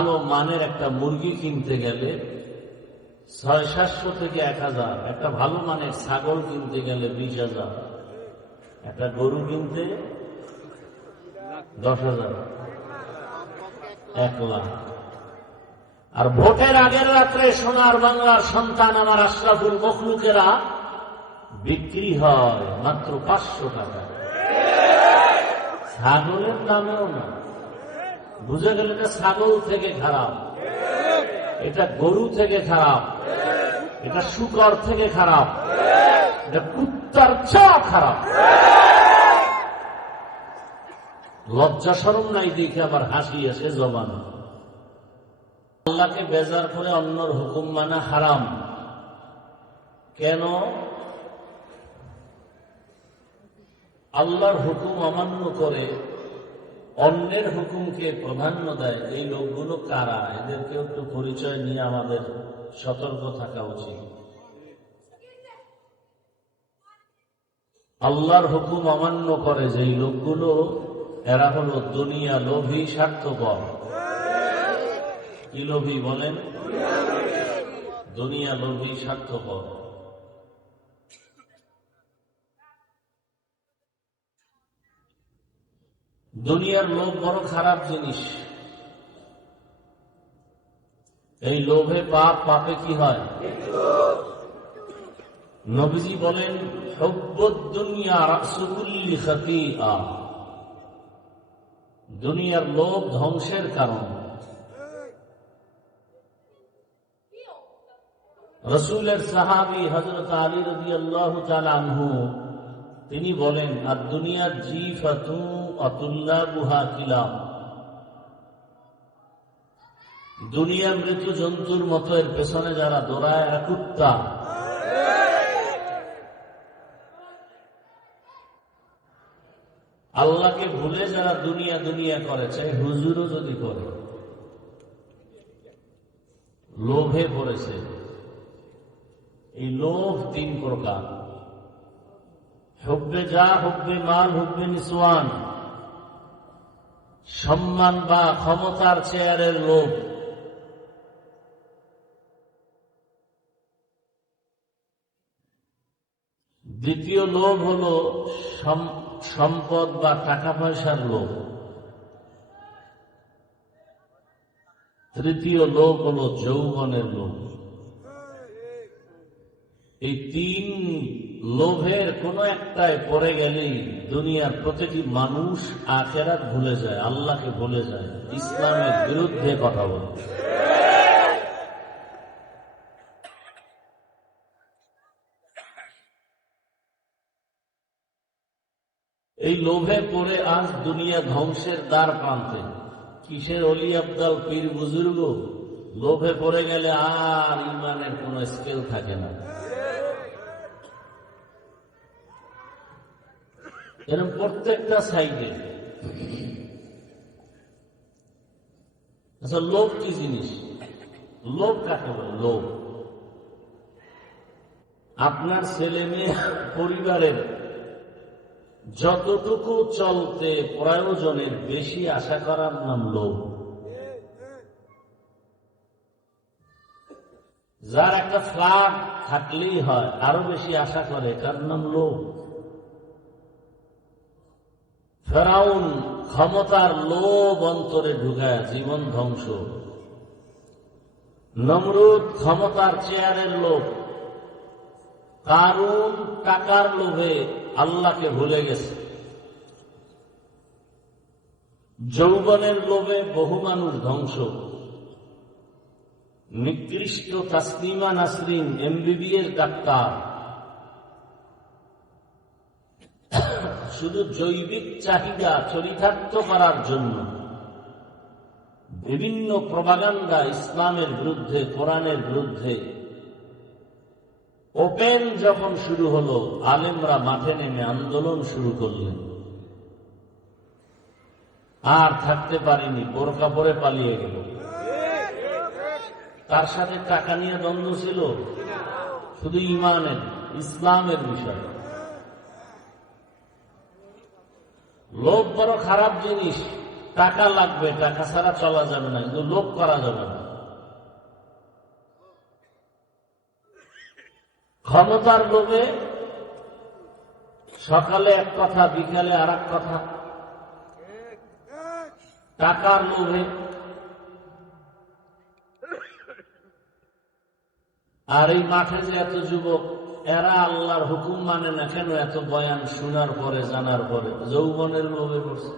ভালো মানের একটা মুরগি কিনতে গেলে 600-700 থেকে 1000, একটা ভালো মানের ছাগল কিনতে গেলে 20,000, একটা গরু কিনতে 10,000, 1 লাখ। আর ভোটের আগের রাত্রে সোনার বাংলার সন্তান আমার আশরাফুল মখলুকেরা বিক্রি হয় মাত্র 500 টাকা। ছাগলের দামেও না। বুঝে গেল এটা ছাগল থেকে খারাপ, এটা গরু থেকে খারাপ, এটা শুকর থেকে খারাপ, এটা কুত্তার চেয়ে খারাপ। লজ্জা শরম নাই দেখে আবার হাসি আসে জবান। আল্লাহকে বেজার করে অন্যর হুকুম মানা হারাম। কেন? আল্লাহর হুকুম অমান্য করে অন্যের হুকুমকে প্রাধান্য দেয়, এই লোকগুলো কারা? এদেরকে একটু পরিচয় নিয়ে আমাদের সতর্ক থাকা উচিত। আল্লাহর হুকুম অমান্য করে যেই লোকগুলো, এরা হলো দুনিয়া লোভী, স্বার্থপর। কি লোভী বলেন? দুনিয়া লোভী, স্বার্থপর। দুনিয়ার লোভ বড় খারাপ জিনিস। এই লোভে পাপ, পাপে কি হয়? নবীজি বলেন, হুব্বুদ দুনিয়া রাসু কুল্লি খাতিআ। দুনিয়ার লোভ ধ্বংসের কারণ। রাসূলের সাহাবী হযরত আলী রাদিয়াল্লাহু তাআলা আনহু তিনি বলেন, আদ-দুনিয়া জিফাতু আতুল্লাবুহা কিলাব। দুনিয়া মৃত জন্তুর মতো, এর পেছনে যারা দৌড়ায় এরা কুত্তা। আল্লাহকে ভুলে যারা দুনিয়া দুনিয়া করেছে, হুজুরও যদি করে, লোভে পড়েছে। এই লোভ 3 প্রকার। হুব্বে যা, হুব্বে মাল, হুব্বে নিসওয়ান। সম্মান বা ক্ষমতার চেয়ারের লোভ। দ্বিতীয় লোভ হলো সম্পদ বা টাকা পয়সার লোভ। তৃতীয় লোভ হলো যৌবনের লোভ। এই 3 লোভের কোন একটায় পড়ে গেলেই দুনিয়ার প্রতিটি মানুষ আখিরাত ভুলে যায়, আল্লাহকে ভুলে যায়, ইসলামের বিরুদ্ধে কথা বলে। এই লোভে পড়ে আজ দুনিয়া ধ্বংসের দ্বার প্রান্তে। কিসের অলি আবদাল পীর বুজুর্গ? লোভে পড়ে গেলে আর ইমানের কোন স্কেল থাকে না। এরকম প্রত্যেকটা সাইডে। আচ্ছা, লোভ কি জিনিস? লোভ কাকে বলে? লোভ আপনার ছেলে মেয়ে পরিবারের যতটুকু চলতে প্রয়োজনের বেশি আশা করার নাম লোভ। যার একটা ফ্ল্যাট থাকলেই হয়, আরো বেশি আশা করে, তার নাম লোভ। ফেরাউন ক্ষমতার লোভ অন্তরে ঢুকায় জীবন ধ্বংস। নমরুদ ক্ষমতার চেয়ারের লোভ। কারুন টাকার লোভে আল্লাহকে ভুলে গেছে। যৌবনের লোভে বহু মানুষ ধ্বংস। নিকৃষ্ট তাসলিমা নাসরিন MBBS ডাক্তার শুধু জৈবিক চাহিদা চরিতার্থ করার জন্য বিভিন্ন প্রপাগান্ডা ইসলামের বিরুদ্ধে, কোরআনের বিরুদ্ধে ওপেন যখন শুরু হলো, আলেমরা মাঠে নেমে আন্দোলন শুরু করলেন। আর থাকতে পারিনি, বোরকা পরে পালিয়ে গেল। তার সাথে টাকা নিয়ে দ্বন্দ্ব ছিল, শুধু ইমানের, ইসলামের বিষয়। লোভ বড় খারাপ জিনিস। টাকা লাগবে, টাকা ছাড়া চলা যাবে না, কিন্তু লোভ করা যাবে না। ক্ষমতার লোভে সকালে এক কথা, বিকালে আর এক কথা। টাকার লোভে আর এই মাঠে যে এত যুবক, এরা আল্লাহর হুকুম মানে না কেন? এত বয়ান শোনার পরে, জানার পরে যৌবনের লোভে পড়ছে।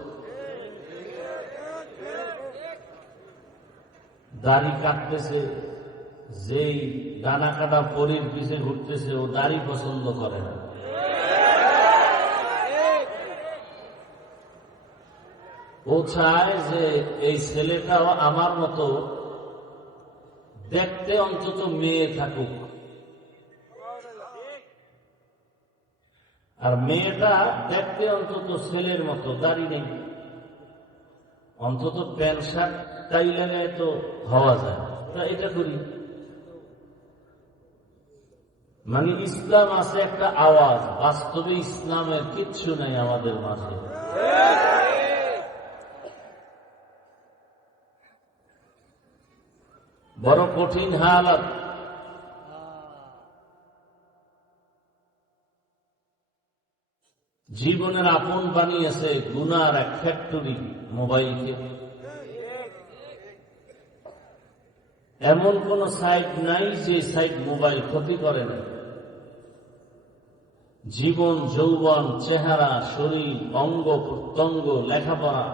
দাড়ি কাটতেছে, যেই ডানা কাটা পরীর পিছে ঘুরতেছে, ও দাড়ি পছন্দ করে না। ও চায় যে এই ছেলেটাও আমার মতো দেখতে অন্তত মেয়ে থাকুক, আর মেয়েটা দেখতে অন্তত ছেলের মতো, দাড়ি নেই, অন্তত প্যান্ট শার্ট টাই লাগায় তো হওয়া যায়। এটা করি মানে ইসলাম আছে একটা আওয়াজ, বাস্তবে ইসলামের কিচ্ছু নাই আমাদের মাঝে। বড় কঠিন হালাত। জীবনের আপন বানিয়েছে গুনার এক ফ্যাক্টরি মোবাইলকে। এমন কোন সাইট নাই যে সাইট মোবাইল ক্ষতি করে না। জীবন, যৌবন, চেহারা, শরীর, অঙ্গ প্রত্যঙ্গ, লেখাপড়া,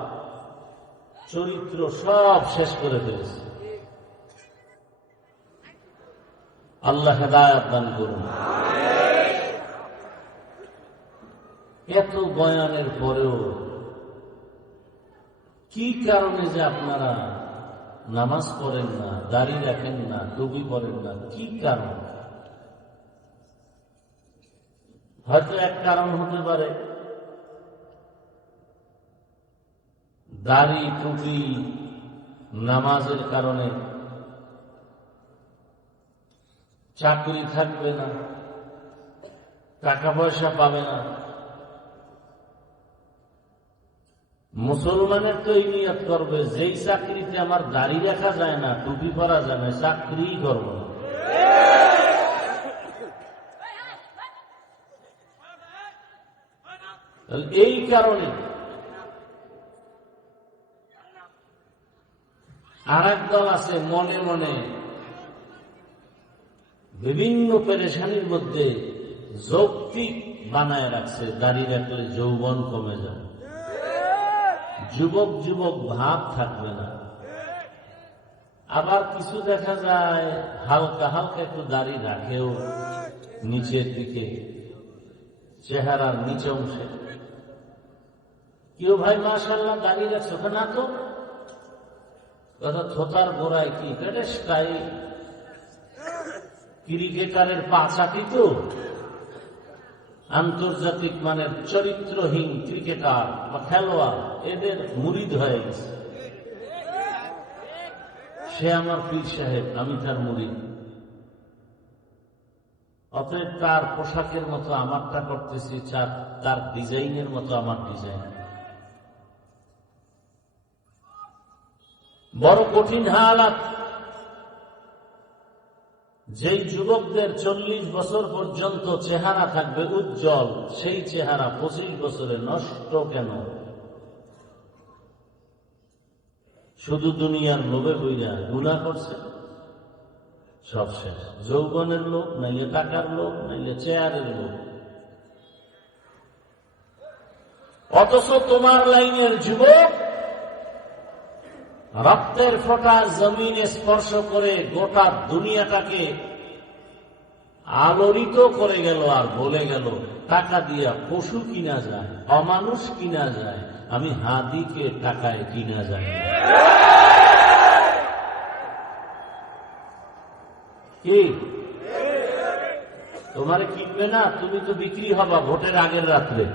চরিত্র সব শেষ করে ফেলেছে। আল্লাহ হেদায়েত দান করুন। এত বয়ানের পরেও কি কারণে যে আপনারা নামাজ পড়েন না, দাড়ি রাখেন না, টুপি পরেন না, কি কারণ? হয়তো এক কারণ হতে পারে দাড়ি, টুপি, নামাজের কারণে চাকরি থাকবে না, টাকা পয়সা পাবে না। মুসলমানের তো এই নিয়ত করবে, যেই চাকরিতে আমার দাড়ি রাখা যায় না, টুপি পরা যায় না, চাকরি করব না। এই কারণে আর এক দল আছে মনে মনে বিভিন্ন পেরেশানির মধ্যে যৌক্তিক বানায় রাখছে, দাড়ি রাখলে যৌবন কমে যায়, যুবক যুবক ভাব থাকবে না। আবার কিছু দেখা যায় হালকা হালকা একটু দাড়ি রাখেও নিচের দিকে, চেহারার নিচে অংশে। কেউ ভাই মাশাআল্লাহ দাড়ি রাখছে, না তো কথা থোতার গোড়ায় কি স্টাইল, ক্রিকেটারের পাঁচাটি তো আন্তর্জাতিক মানের চরিত্রহীন ক্রিকেটার বা খেলোয়াড়, এদের মুরিদ হয়ে গেছে। সে আমার পীর সাহেব, আমি তার মুরিদ। অতএব তার পোশাকের মতো আমারটা করতেছি, তার ডিজাইনের মতো আমার ডিজাইন। বড় কঠিন হালাত। যেই যুবকদের 40 বছর পর্যন্ত চেহারা থাকবে উজ্জ্বল, সেই চেহারা 25 বছরে নষ্ট কেন? শুধু দুনিয়ার লোভে বইয়া গুনাহ করছে, সব শেষ। যৌবনের লোভ, নাইলে টাকার লোভ, নাইলে চেয়ারের লোভ। অথচ তোমার লাইনের যুবক রক্তের ফোঁটা জমিনে স্পর্শ করে গোটা দুনিয়াটাকে আলোড়িত করে গেল, আর বলে গেল টাকা দিয়া পশু কিনা যায়, অমানুষ কিনা যায়, আমি হাদিকে টাকায় কিনা যায়। কি তোমারে কিনবে না? তুমি তো বিক্রি হবা ভোটের আগের রাত্রে।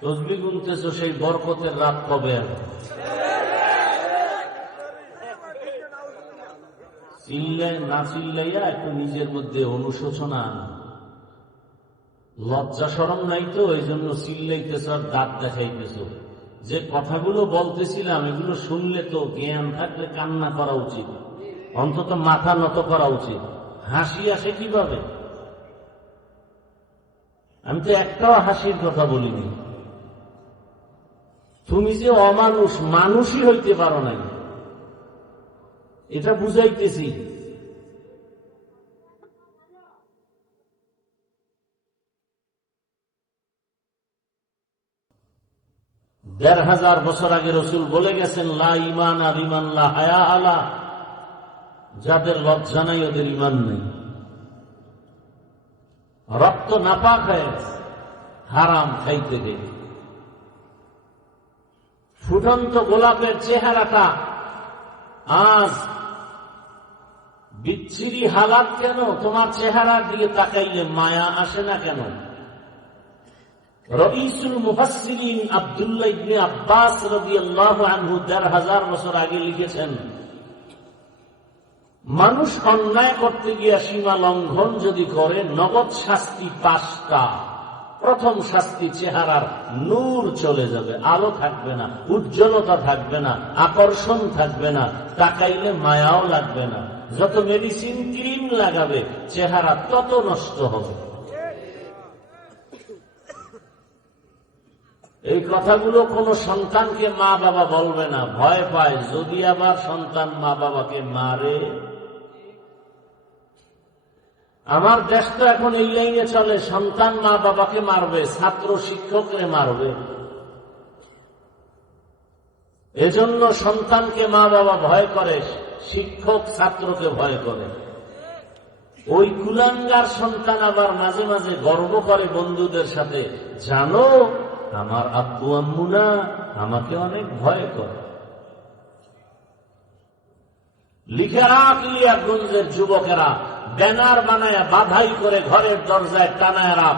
তসবিহ গুনতেছো, সেই বরকতের রাত কবে? না চিল্লাইয়া একটু নিজের মধ্যে অনুশোচনা, লজ্জা শরম নাই তো, এই জন্য চিল্লাইতেছ আর দাঁত দেখাইতেছ। যে কথাগুলো বলতেছিলাম এগুলো শুনলে তো জ্ঞান থাকলে কান্না করা উচিত, অন্তত মাথা নত করা উচিত। হাসি আসে কিভাবে? আমি তো একটাও হাসির কথা বলিনি। তুমি যে অমানুষ, মানুষই হইতে পারো না, এটা বুঝাইতেছি। দেড় হাজার বছর আগে রসুল বলে গেছেন, লা ঈমান লিমান লা হায়া আলা, যাদের লজ্জা নাই ওদের ঈমান নেই। রক্ত নাপাক হয়ে গেছে হারাম খাইতে গেলে। ফুটন্ত গোলাপের চেহারাটা আজ বিচ্ছিরি হালাত কেন? তোমার চেহারার দিকে তাকাইলে মায়া আসে না কেন? রঈসুল মুফাসসিরিন আব্দুল্লাহ ইবনে আব্বাস রাদিয়াল্লাহু আনহু ১৫০০ বছর আগে লিখেছেন, মানুষ অন্যায় করতে গিয়ে সীমা লঙ্ঘন যদি করে, নগদ শাস্তি ৫টা। প্রথম শাস্তি, চেহারার নূর চলে যাবে, আলো থাকবে না, উজ্জ্বলতা থাকবে না, আকর্ষণ থাকবে না, তাকাইলে মায়াও লাগবে না। যত মেডিসিন ক্রিম লাগাবে চেহারা তত নষ্ট হবে। এই কথাগুলো কোন সন্তানকে মা বাবা বলবে না, ভয় পায় যদি আবার সন্তান মা বাবাকে মারে। আমার দেশ তো এখন এই লাইনে চলে, সন্তান মা বাবাকে মারবে, ছাত্র শিক্ষকরে মারবে। এজন্য সন্তানকে মা বাবা ভয় করে, শিক্ষক ছাত্রকে ভয় করে। ওই কুলাঙ্গার সন্তান আবার মাঝে মাঝে গর্ব করে বন্ধুদের সাথে, জানো আমার আব্বু আম্মু না আমাকে অনেক ভয় করে। লিখে রাখ, লিয়াগঞ্জের যুবকেরা ব্যানার বানায় বাধাই করে ঘরের দরজায় টানায় রাখ,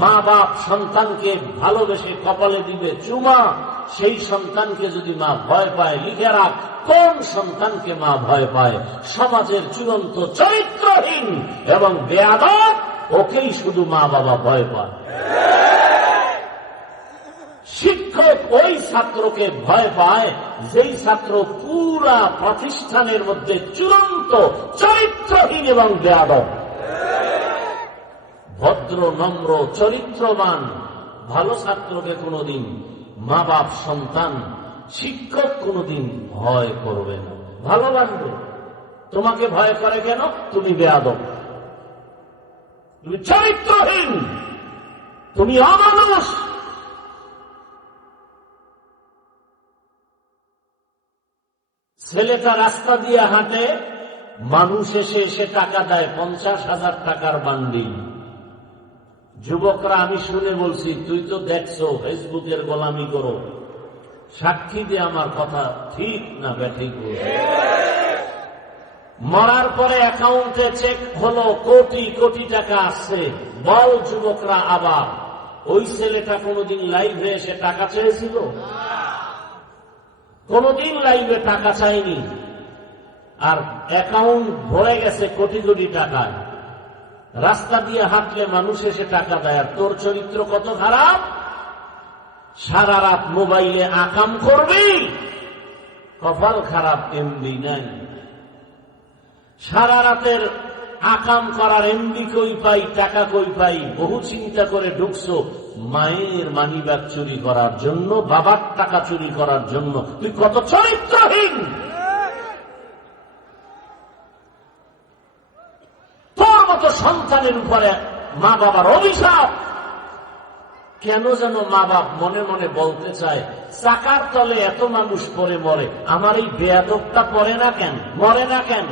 মা বাপ সন্তানকে ভালোবেসে কপালে দিবে চুমা, সেই সন্তানকে যদি মা ভয় পায়, লিখে রাখ কোন সন্তানকে মা ভয় পায়। সমাজের চূড়ান্ত চরিত্রহীন এবং বেয়াদব ওকেই শুধু মা বাবা ভয় পায়। শিক্ষক ওই ছাত্রকে ভয় পায় যেই ছাত্র পুরা প্রতিষ্ঠানের মধ্যে চূড়ান্ত চরিত্রহীন এবং বেয়াদব। ভদ্র নম্র চরিত্রবান ভালো ছাত্রকে কোনদিন মা বাপ সন্তান শিক্ষক কোনদিন ভয় করবে না, ভালোবাসবে। তোমাকে ভয় করে কেন? তুমি বেয়াদব, তুমি চরিত্রহীন, তুমি অমানুষ। ছেলেটা রাস্তা দিয়ে হাঁটে, মানুষ এসে এসে টাকা দেয়, ৫০,০০০ টাকার বান্ডিল। যুবকরা আমি শুনে বলছি, তুই তো দেখছো ফেসবুকের গোলামি করো, সাক্ষী দিয়ে আমার কথা ঠিক না ব্যাঠিক? মরার পরে অ্যাকাউন্টে চেক হলো, কোটি কোটি টাকা আসছে। বল যুবকরা আবার, ওই ছেলেটা কোনদিন লাইভে এসে টাকা চেয়েছিল? কোনদিন লাইভে টাকা চাইনি, আর অ্যাকাউন্ট ভরে গেছে কোটি কোটি টাকায়। রাস্তা দিয়ে হাঁটলে মানুষ এসে টাকা দেয়, আর তোর চরিত্র কত খারাপ! সারা রাত মোবাইলে আকাম করবি, কপাল খারাপ এমবি নাই। সারা রাতের আকাম করার এমবি কই পাই, টাকা কই পাই, বহু চিন্তা করে ঢুকছো মায়ের মানিব্যাগ চুরি করার জন্য, বাবার টাকা চুরি করার জন্য। তুই কত চরিত্রহীন! তোর মতো সন্তানের উপরে মা বাবার অভিশাপ। কেন যেন মা বাপ মনে মনে বলতে চায়, চাকার তলে এত মানুষ পরে মরে, আমার এই বেয়াদবটা পড়ে না কেন, মরে না কেন?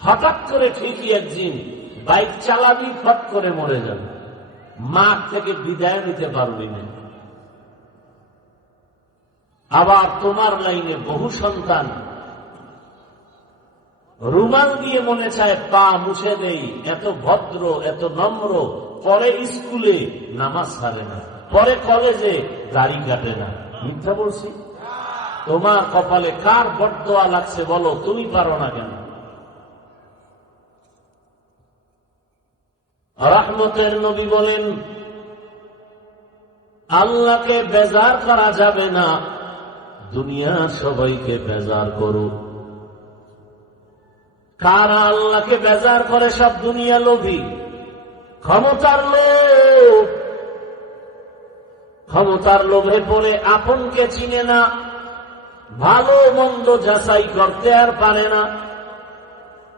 হঠাৎ করে ঠিকই একদিন বাইক চালাবি, ফট করে মরে যাবে, মাঠ থেকে বিদায় নিতে পারবি না। আবার তোমার লাইনে বহু সন্তান রুমাল দিয়ে মনে চায় পা মুছে দেই, এত ভদ্র এত নম্র, পরে স্কুলে নামাজ ছাড়ে না, পরে কলেজে দাড়ি কাটে না। মিথ্যা বলছি? তোমার কপালে কার বদদোয়া লাগছে বলো, তুমি পারো না কেন? রহমতের নবী বলেন, আল্লাহকে বেজার করা যাবে না, দুনিয়ার সবাইকে বেজার করুক। কারা আল্লাহকে বেজার করে? সব দুনিয়া লোভী, ক্ষমতার লোভ। ক্ষমতার লোভে পড়ে আপনকে চিনে না, ভালো মন্দ যাচাই করতে আর পারে না।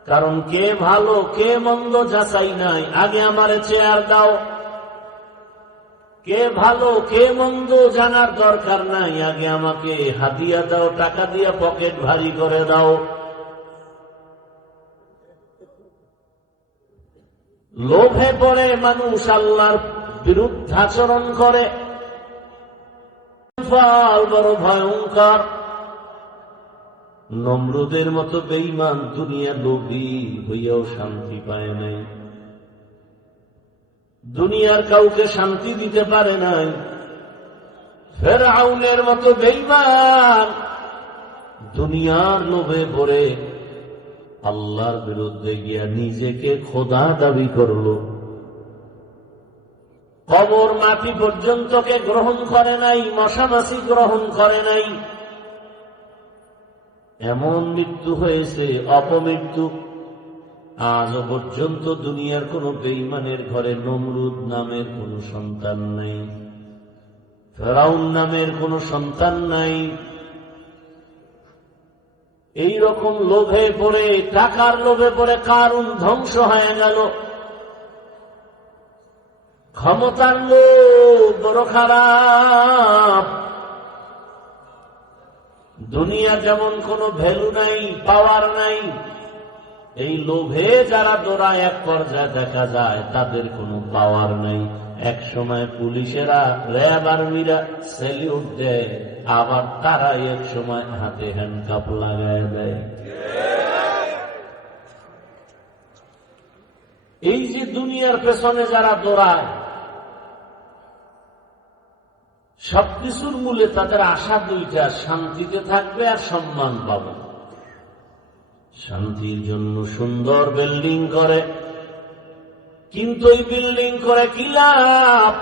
কারণ কে ভালো কে মন্দ যাচাই নাই, আগে আমারে চেয়ার দাও। কে ভালো কে মন্দ জানার দরকার নাই, আগে আমাকে হাদিয়া দাও, টাকা দিয়ে পকেট ভারী করে দাও। লোভে পড়ে মানুষ আল্লাহর বিরুদ্ধাচরণ করে, ফল বড় ভয়ঙ্কর। নমরুদের মতো বেঈমান দুনিয়া লোভী হইয়াও শান্তি পায় নাই, দুনিয়ার কাউকে শান্তি দিতে পারে নাই। ফেরাউনের মতো বেঈমান দুনিয়ার লোভে পড়ে আল্লাহর বিরুদ্ধে গিয়া নিজেকে খোদা দাবি করল। কবর মাটি পর্যন্তকে গ্রহণ করে নাই, মশামাছি গ্রহণ করে নাই। এমন মৃত্যু হয়েছে, অপমৃত্যু। আজও পর্যন্ত দুনিয়ার কোন বেঈমানের ঘরে নমরুদ নামের কোন সন্তান নাই, ফেরাউন নামের কোন সন্তান নাই। এই রকম লোভে পড়ে, টাকার লোভে পড়ে কারুন ধ্বংস হয়ে গেল। ক্ষমতার লোভ বড় খারাপ। দুনিয়া যেমন কোনো ভ্যালু নাই, পাওয়ার নাই, এই লোভে যারা দৌড়ায় এক পর্যায়ে দেখা যায় তাদের কোনো পাওয়ার নাই। এক সময় পুলিশেরা, র্যাব আর্মিরা স্যালিউট দেয়, আবার তারা এক সময় হাতে হ্যান্ডকাপ লাগায় দেয়। এই যে দুনিয়ার পেছনে যারা দৌড়ায়, সবকিছুর মূলে তাদের আশা দুইটা, শান্তিতে থাকবে আর সম্মান পাবে। শান্তির জন্য সুন্দর বিল্ডিং করে, কিন্তু এই বিল্ডিং করে কি লাভ?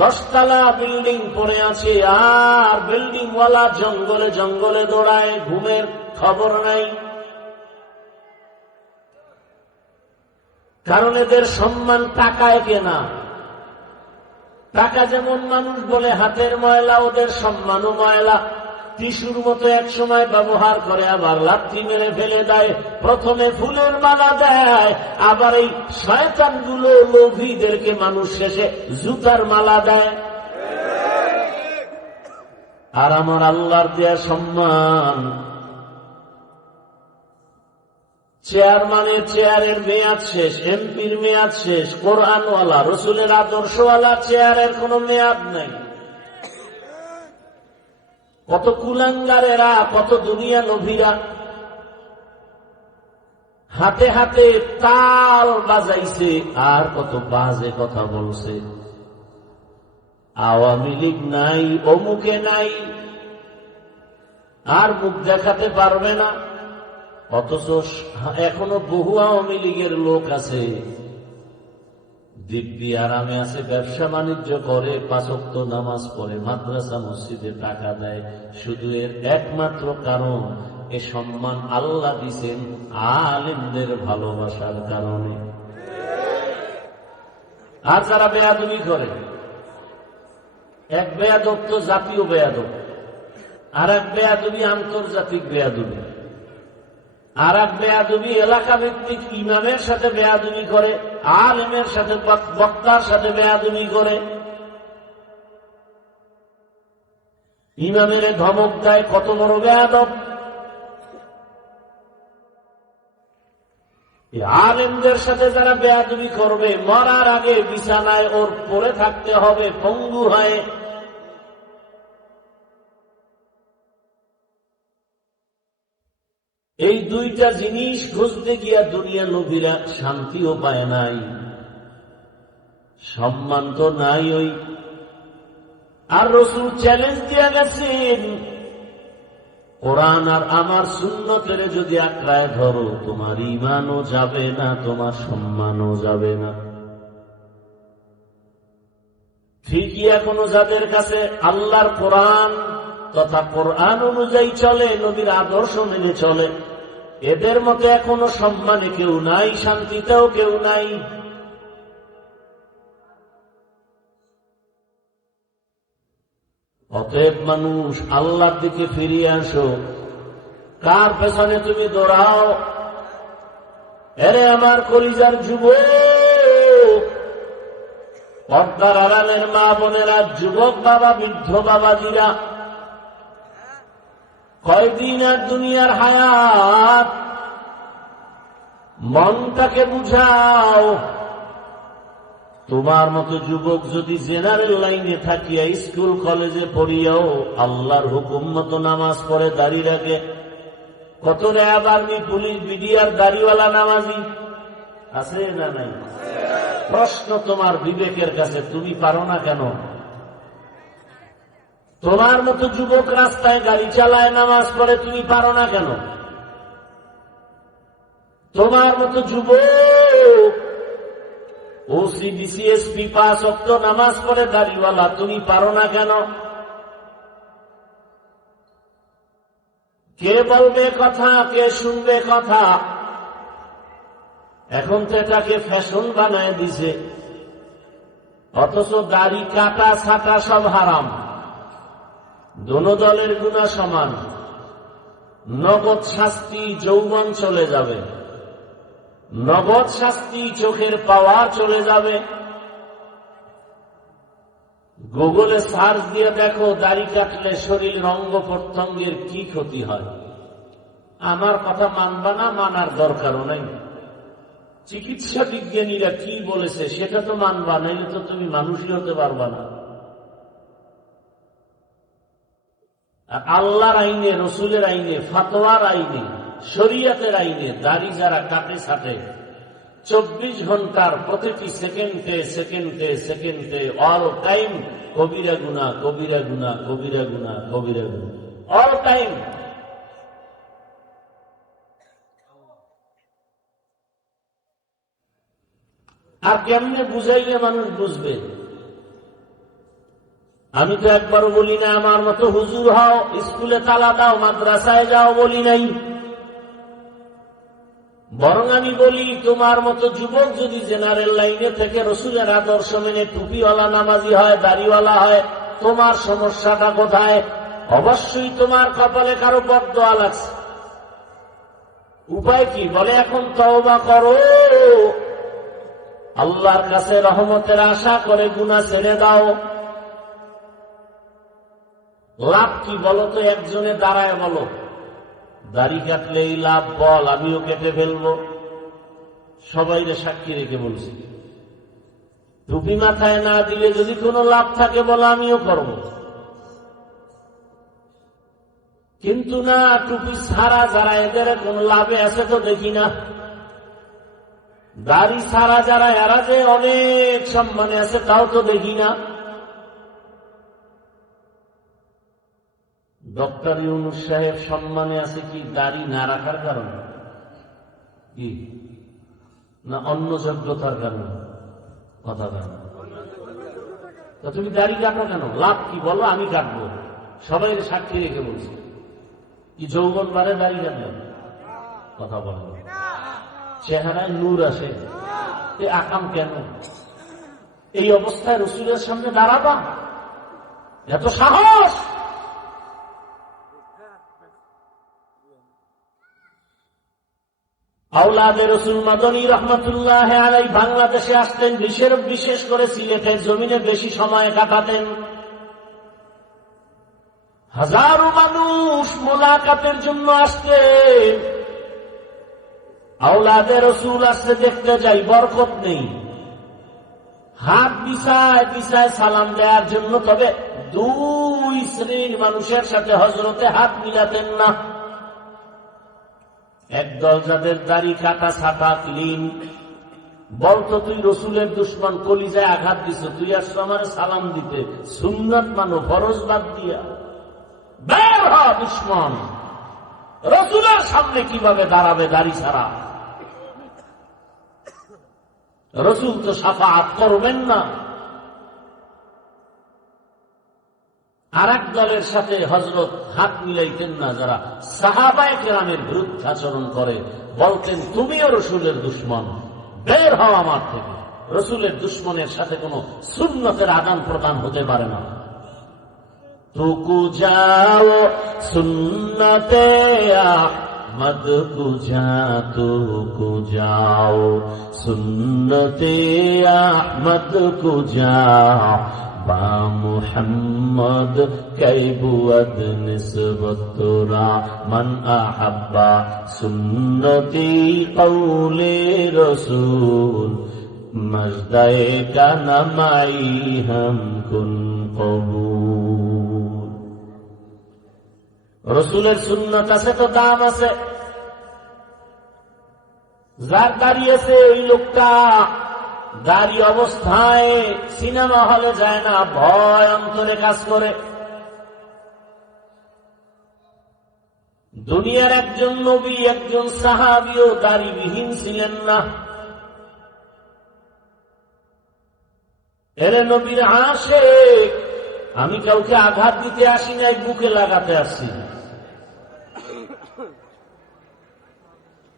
10 তলা বিল্ডিং পড়ে আছে, আর বিল্ডিং ওয়ালা জঙ্গলে জঙ্গলে দৌড়ায়, ঘুমের খবর নাই। কারণ এদের সম্মান টাকায় কেনা। টাকা যেমন মানুষ বলে হাতের ময়লা, ওদের সম্মানও ময়লা। টিস্যুর মতো এক সময় ব্যবহার করে, আবার লাথি মেরে ফেলে দেয়। প্রথমে ফুলের মালা দেয়, আবার এই শয়তানগুলো লোভীদেরকে মানুষ শেষে জুতার মালা দেয়। আর আমার আল্লাহর দেয়া সম্মান, চেয়ারম্যানের চেয়ারের মেয়াদ শেষ, এমপির মেয়াদ শেষ, কোরআনওয়ালা রসুলের আদর্শওয়ালা চেয়ারের কোনো মেয়াদ নাই। কত কুলাঙ্গারেরা, কত দুনিয়া লোভীরা হাতে হাতে তাল বাজাইছে, আর কত বাজে কথা বলছে। আওয়ামী লীগ নাই, অমুকে নাই, আর মুখ দেখাতে পারবে না। অথচ এখনো বহু আওয়ামী লীগের লোক আছে, দিব্যি আরামে আছে, ব্যবসা বাণিজ্য করে, 5 ওয়াক্ত নামাজ পড়ে, মাদ্রাসা মসজিদে টাকা দেয়। শুধু এর একমাত্র কারণ, এ সম্মান আল্লাহ দিছেন আলেমদের ভালোবাসার কারণে। আর যারা বেয়াদবি করে, এক বেয়াদব তো জাতীয় বেয়াদব, আর এক বেয়াদবি আন্তর্জাতিক বেয়াদবি, আর এক বেয়াদবি এলাকা ভিত্তিক ইমামের সাথে বেয়াদবি করে, আলেমের সাথে, বক্তার সাথে বেয়াদবি করে। ইমামের ধমক দেয়, কত বড় বেয়াদব। আলেমদের সাথে যারা বেয়াদবি করবে, মরার আগে বিছানায় ওর পড়ে থাকতে হবে পঙ্গু হয়ে। এই দুইটা জিনিস খুঁজতে গিয়া দুনিয়া লোভীরা শান্তিও পায় নাই, সম্মান তো নাই। ওই আর রাসূল চ্যালেঞ্জ দিয়া গেছেন, কোরআন আর আমার সুন্নতের যদি আঁকড়ায় ধরো, তোমার ঈমানও যাবে না, তোমার সম্মানও যাবে না। ঠিকই এখনো যাদের কাছে আল্লাহর কোরআন তথা কোরআন অনুযায়ী চলে, নবীর আদর্শ মেনে চলে, এদের মতে এখনো সম্মানে কেউ নাই, শান্তিতেও কেউ নাই। অতএব মানুষ, আল্লাহর দিকে ফিরিয়ে আসো। কার পেছনে তুমি দৌড়াও? এরে আমার কলিজার যুবক, পর্দার আড়ালের মা বোনেরা, যুবক বাবা, বৃদ্ধ বাবাজিরা, কয়দিন আর দুনিয়ার হায়াত, মনটাকে বুঝাও। তোমার মতো যুবক যদি জেনারেল লাইনে থাকিয়া স্কুল কলেজে পড়িয়াও আল্লাহর হুকুম মতো নামাজ পড়ে, দাড়ি রাখে, কত র্যাব আর্মি পুলিশ বিডিআর দাড়িওয়ালা নামাজি আছে না নাই? প্রশ্ন তোমার বিবেকের কাছে, তুমি পারো না কেন? তোমার মতো যুবক রাস্তায় গাড়ি চালায়, নামাজ পড়ে, তুমি পারো না কেন? তোমার মতো যুবক ওসি বিসিএসপি 5 ওয়াক্ত নামাজ পড়ে, দাড়িওয়ালা, তুমি পারো না কেন? কে বলবে কথা, কে শুনবে কথা? এখন তো এটাকে ফ্যাশন বানায় দিছে, অথচ দাড়ি কাটা ছাটা সব হারাম। দোনো দলের গুনাহ সমান। নগদ শাস্তি, যৌবন চলে যাবে, নগদ শাস্তি, চোখের পাওয়ার চলে যাবে। গুগলে সার্চ দিয়ে দেখো দাড়ি কাটলে শরীরের অঙ্গ প্রত্যঙ্গের কি ক্ষতি হয়। আমার কথা মানবা না, মানার দরকারও নাই। চিকিৎসা বিজ্ঞানীরা কি বলেছে সেটা তো মানবা, নাইলে তো তুমি মানুষই হতে পারবা না। আল্লাহর আইনে, রসুলের আইনে, ফাতোয়ার আইনে, শরিয়তের আইনে দাড়ি যারা কাটে ছাটে, 24 ঘন্টার প্রতিটি সেকেন্ডে সেকেন্ডে সেকেন্ডে অল টাইম কবিরা গুনাহ, কবিরা গুনাহ, কবিরা গুনাহ, কবিরা গুনাহ, অল টাইম। আর কেমনে বুঝাইলে মানুষ বুঝবে? আমি তো একবারও বলি না আমার মতো হুজুর হও, স্কুলে তালা দাও, মাদ্রাসায় যাও, বলি নাই। বরং আমি বলি তোমার মতো যুবক যদি জেনারেল লাইনে থেকে রসুলের আদর্শ মেনে টুপিওয়ালা নামাজি হয়, দাড়িওয়ালা হয়, তোমার সমস্যাটা কোথায়? অবশ্যই তোমার কপালে কারো বদদোয়া লাগছে। উপায় কি? বলে এখন তওবা করো, আল্লাহর কাছে রহমতের আশা করে গুনাহ ছেড়ে দাও। লাভ কি বলো তো? একজনে দাঁড়ায় বলো, দাড়ি কাটলে এই লাভ, বল, আমিও কেটে ফেলবো। সবাইরে সাক্ষী রেখে বলছি, টুপি মাথায় না দিলে যদি কোনো লাভ থাকে বলো, আমিও করব। কিন্তু না, টুপি ছাড়া যারা, এদের কোন লাভে আছে তো দেখি না। দাড়ি ছাড়া যারা, এরা যে অনেক সম্মানে আছে তাও তো দেখি না। ডক্টর ইউনূস সাহেব সম্মানে আছে কি দাড়ি না রাখার কারণে? কি না অন্য যোগ্যতার কারণে? কথা বলো, তুমি দাড়ি কাটো কেন? লাভ কি বলো, আমি কাটবো। সবাই সাক্ষী রেখে বলছি, কি যৌবন বাড়ে দাড়ি কাটলে? কথা বলো, চেহারায় নূর আসে, এ আকাম কেন? এই অবস্থায় রসুলের সামনে দাঁড়াবা? এত সাহস! আওলাদে রসুল মাদনী রহমতুল্লাহ আলাই বাংলাদেশে আসতেন, বিশেষ করে সিলেটের জমিনে বেশি সময় কাটাতেন। হাজারো মানুষ মোলাকাতের জন্য আসতেন। আওলাদে রসুল আসতে দেখতে যাই, বরকত নেই, হাত বিছায় বিছায় সালাম দেওয়ার জন্য। তবে 2 শ্রেণীর মানুষের সাথে হযরতে হাত মিলাতেন না। একদল যাদের দাড়ি কাটা ছাটা ক্লিন, বলতো তুই রসুলের দুশ্মন, কলিজায় আঘাত দিছ, তুই আসছো আমার সালাম দিতে, সুন্নাত মানো, ফরজ বাদ দিয়া, বের হ দুশ্মন। রসুলের সামনে কিভাবে দাঁড়াবে দাড়ি ছাড়া? রসুল তো শাফাআত করবেন না। আর এক দলের সাথে হযরত হাত মিলাইতেন না, যারা সাহাবায়ে কেরামের বিরুদ্ধাচরণ করে, বলতেন তুমিও রসুলের দুশমন, বের হও আমার থেকে। রসুলের দুশমনের সাথে কোন সুন্নতের আদান প্রদান হতে পারে না। তুকু যাও সুন্নতে আহমদ কুজা, তুকু যাও সুন্নতে আহমদ কুজা, বা মুহাম্মদ কাইবুদ নিসবত তোরা, মান আহাব্বা সুন্নতি কওলে রসুল, মজদায়ে কানামাই হাম কুন কবুল। রসুলের সুন্নত আছে তো দাম আছে। যার দাঁড়িয়েছে ওই লোকটা দাঁড়িয়ে অবস্থায় সিনেমা হলে যায় না, ভয় অন্তরে কাজ করে। দুনিয়ার একজন নবী, একজন সাহাবীও দাড়িবিহীন ছিলেন না। এরে নবীর আশিক, আমি কাউকে আঘাত দিতে আসি নাই, বুকে লাগাতে আসি।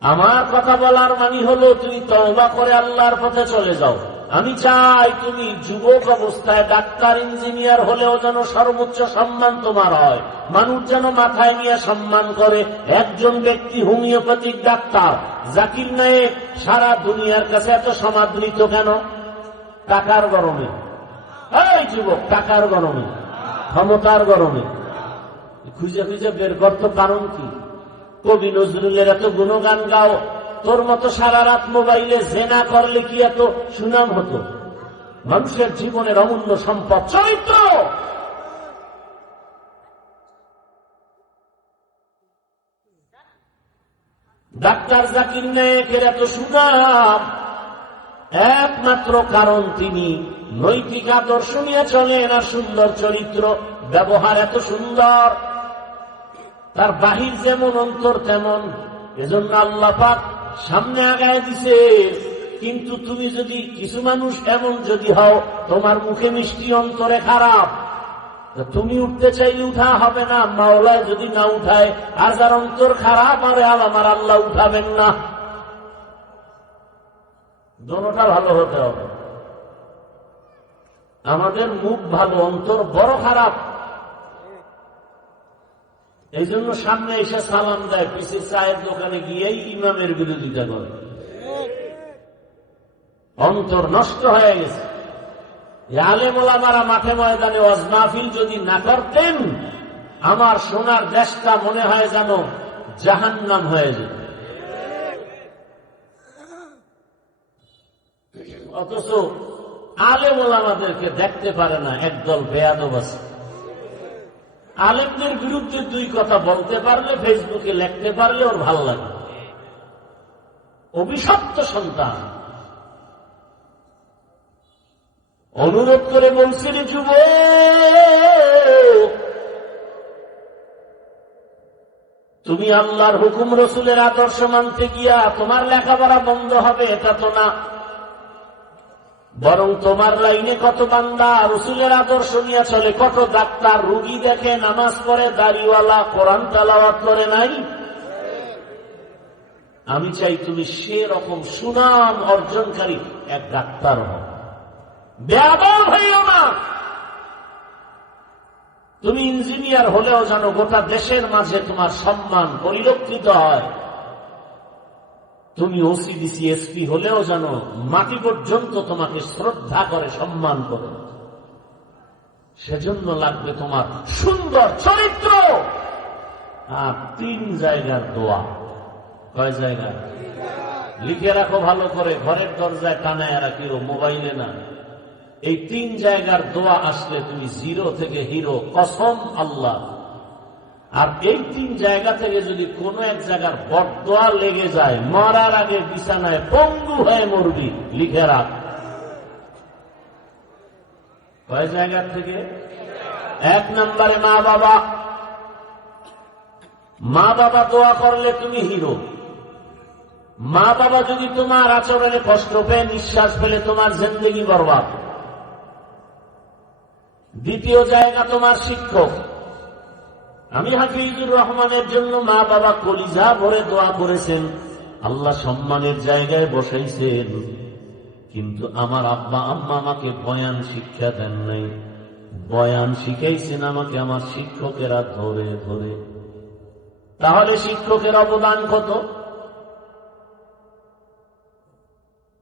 আমার কথা বলার মানে হলো তুমি তওবা করে আল্লাহর পথে চলে যাও। আমি চাই তুমি যুবক অবস্থায় ডাক্তার ইঞ্জিনিয়ার হলেও যেন সর্বোচ্চ সম্মান তোমার হয়, মানুষ যেন মাথায় নিয়ে সম্মান করে। একজন ব্যক্তি হোমিওপ্যাথিক ডাক্তার জাকির নায়েক সারা দুনিয়ার কাছে এত সমাদৃত কেন? টাকার গরমে। এই যুবক, টাকার গরমে, ক্ষমতার গরমে। খুঁজে খুঁজে বের করতো কারণ কি? কবি নজরুলের এত গুণগান গাও, তোর মতো সারা রাত মোবাইলে জেনা করলে কি এত সুনাম হতো? মানুষের জীবনের অমূল্য সম্পদ চরিত্র। ডাক্তার জাকির নায়েকের এত সুনাম একমাত্র কারণ তিনি নৈতিক আদর্শ নিয়ে চলেন, আর সুন্দর চরিত্র, ব্যবহার এত সুন্দর, তার বাহির যেমন অন্তর তেমন। এজন্য আল্লাহ পাক সামনে আগায় দিছে। কিন্তু তুমি যদি, কিছু মানুষ এমন যদি হও, তোমার মুখে মিষ্টি অন্তরে খারাপ, তুমি উঠতে চাইলে উঠা হবে না। মাওলায় যদি না উঠায়, আর যার অন্তর খারাপ, আরে আমার আল্লাহ উঠাবেন না। দোনোটা ভালো হতে হবে। আমাদের মুখ ভালো, অন্তর বড় খারাপ। এই জন্য সামনে এসে সালাম দেয়, পিছে চায়ের দোকানে গিয়েই ইমামের বিরোধিতা করে। অন্তর নষ্ট হয়ে গেছে। আলেম ওলামারা মাঠে ময়দানে ওয়াজ মাহফিল যদি না করতেন, আমার সোনার দেশটা মনে হয় যেন জাহান্নাম হয়ে যেত। অথচ আলেম ওলামাদেরকে দেখতে পারে না একদল বেয়াদব আছে। আলেমদের বিরুদ্ধে দুই কথা বলতে পারলে, ফেসবুকে লিখতে পারলে ওর ভালো লাগে। অভিশপ্ত সন্তান। অনুরোধ করে বলছি রে যুবক, তুমি আল্লাহর হুকুম রসুলের আদর্শ মানতে গিয়া তোমার লেখাপড়া বন্ধ হবে এটা তো না, বরং তোমার লাইনে কত বান্দা রসুলের আদর্শ নিয়ে চলে, কত ডাক্তার রুগী দেখে, নামাজ পড়ে, দাড়িওয়ালা, কোরআন তেলাওয়াত করে নাই। আমি চাই তুমি সেরকম সুনাম অর্জনকারী এক ডাক্তার হও। বেয়াদব হইও না। তুমি ইঞ্জিনিয়ার হলেও যেন গোটা দেশের মাঝে তোমার সম্মান পরিলক্ষিত হয়। তুমি ওসিডিসি এসপি হলেও যেন মাটি পর্যন্ত তোমাকে শ্রদ্ধা করে, সম্মান করে। সেজন্য লাগবে তোমার সুন্দর চরিত্র আর 3 জায়গার দোয়া। কয় জায়গায়? লিখে রাখো ভালো করে, ঘরের দরজায় টানায় রাখিও, মোবাইলে না। এই 3 জায়গার দোয়া আসলে তুমি 0 থেকে হিরো, কসম আল্লাহ। আর এই 3 জায়গা থেকে যদি কোন এক জায়গার বদদোয়া লেগে যায়, মরার আগে বিছানায় পঙ্গু হয়ে মরবি। লিখে রাখ। কয় জায়গার থেকে? 1 নম্বরে মা বাবা। মা বাবা দোয়া করলে তুমি হিরো। মা বাবা যদি তোমার আচরণে কষ্ট পেয়ে, নিঃশ্বাস পেলে, তোমার জিন্দেগি বরবাদ। দ্বিতীয় জায়গা তোমার শিক্ষক। আমি হাফিজুর রহমানের জন্য মা বাবা কলিজা ভরে দোয়া করেছেন, আল্লাহ সম্মানের জায়গায় বসাইছেন, কিন্তু আমার আব্বা আম্মা আমাকে বয়ান শিক্ষা দেন নাই। বয়ান শিখাইছেন আমাকে আমার শিক্ষকেরা ধরে ধরে। তাহলে শিক্ষকের অবদান কত?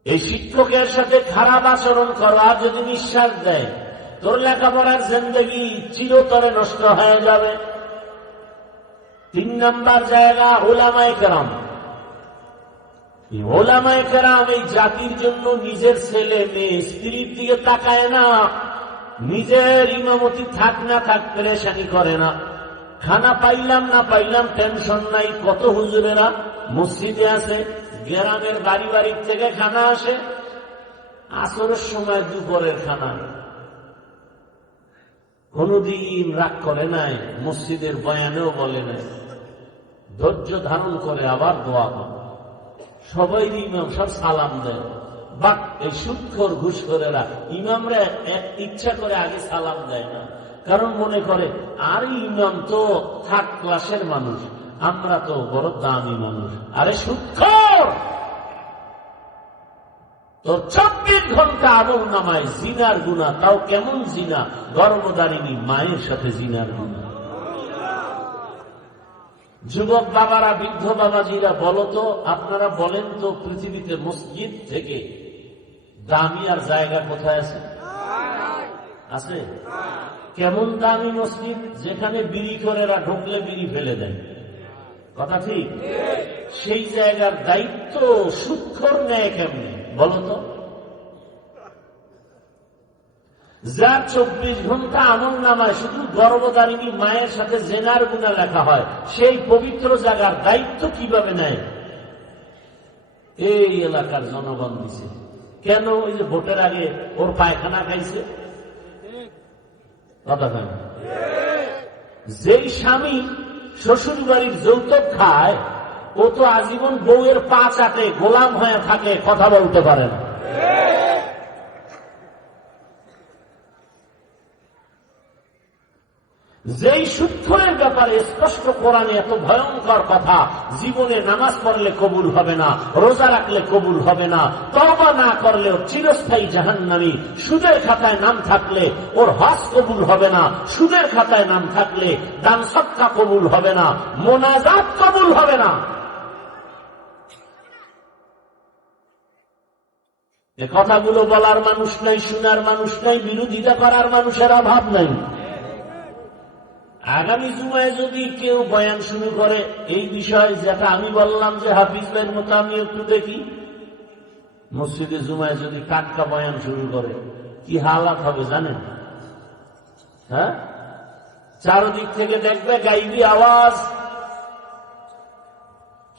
এই শিক্ষকের সাথে খারাপ আচরণ করা যদি নিঃশ্বাস দেয়, তোর লেখাপড়ার জিন্দেগি চিরতরে নষ্ট হয়ে যাবে। 3 নাম্বার জায়গা উলামায়ে কেরাম। উলামায়ে কেরাম এই জাতির জন্য নিজের ছেলে মেয়ে স্ত্রীর দিকে তাকায় না, নিজের ইমামতি থাক না থাক পেরেশানি করে না। খানা পাইলাম না পাইলাম টেনশন নাই। কত হুজুরেরা মসজিদে আছে, গ্রামের বাড়ি বাড়ির থেকে খানা আসে, আসরের সময় দুপুরের খানা। কোনদিন রাগ করে নাই, মসজিদের বয়ানেও বলে নাই, ধৈর্য ধারণ করে আবার দোয়া করে। সবাই ইমাম সব সালাম দেয়। বাক এই সুদখোর ঘুষখোরেরা ইমামরা ইচ্ছা করে আগে সালাম দেয় না, কারণ মনে করে আর ইমাম তো 3rd ক্লাসের মানুষ, আমরা তো বড় দামি মানুষ। আরে সুদখোর, তোর 24 ঘন্টা আমল নামায় জিনার গুনাহ, তাও কেমন জিনা? গর্ভধারিণী মায়ের সাথে জিনার গুনাহ। যুবক বাবারা, বৃদ্ধ বাবাজিরা, বলতো, আপনারা বলেন তো, পৃথিবীতে মসজিদ থেকে দামি আর জায়গা কোথায় আছে? আছে? কেমন দামি মসজিদ? যেখানে বিড়ি করেরা ঢুকলে বিড়ি ফেলে দেয়। কথা ঠিক? সেই জায়গার দায়িত্ব সুদখোর নেয় কেমনে বলতো? যার 24 ঘন্টা আমল নামায় শুধু গর্ভধারিণী মায়ের সাথে জেনার গুনাহ লেখা হয়, সেই পবিত্র জায়গার দায়িত্ব কিভাবে নেয়? এই এলাকার জনগণ দিছে। কেন? ওই যে ভোটের আগে ওর পায়খানা খাইছে। কথা কেন? যেই স্বামী শ্বশুর বাড়ির যৌতুক খায়, ও তো আজীবন বউয়ের পা চাটে, গোলাম হয়ে থাকে, কথা বলতে পারে না। যেই সুদখোরের ব্যাপারে স্পষ্ট কোরআনে এত ভয়ঙ্কর কথা, জীবনে নামাজ পড়লে কবুল হবে না, রোজা রাখলে কবুল হবে না, তওবা না করলেও চিরস্থায়ী জাহান্নামী, সুদের খাতায় নাম থাকলে ওর হজ কবুল হবে না, সুদের খাতায় নাম থাকলে দান সদকা কবুল হবে না, মোনাজাত কবুল হবে না। এ কথাগুলো বলার মানুষ নাই, শোনার মানুষ নাই, বিরোধিতা করার মানুষের অভাব নাই। আগামী জুমায় যদি কেউ বয়ান শুরু করে এই বিষয়, যেটা আমি বললাম যে হাফিজ ভাইয়ের মতো আমি একটু দেখি, মসজিদে জুমায় যদি টাটকা বয়ান শুরু করে, কি হালাত হবে জানেন? হ্যাঁ, চারদিক থেকে দেখবে গাইবি আওয়াজ।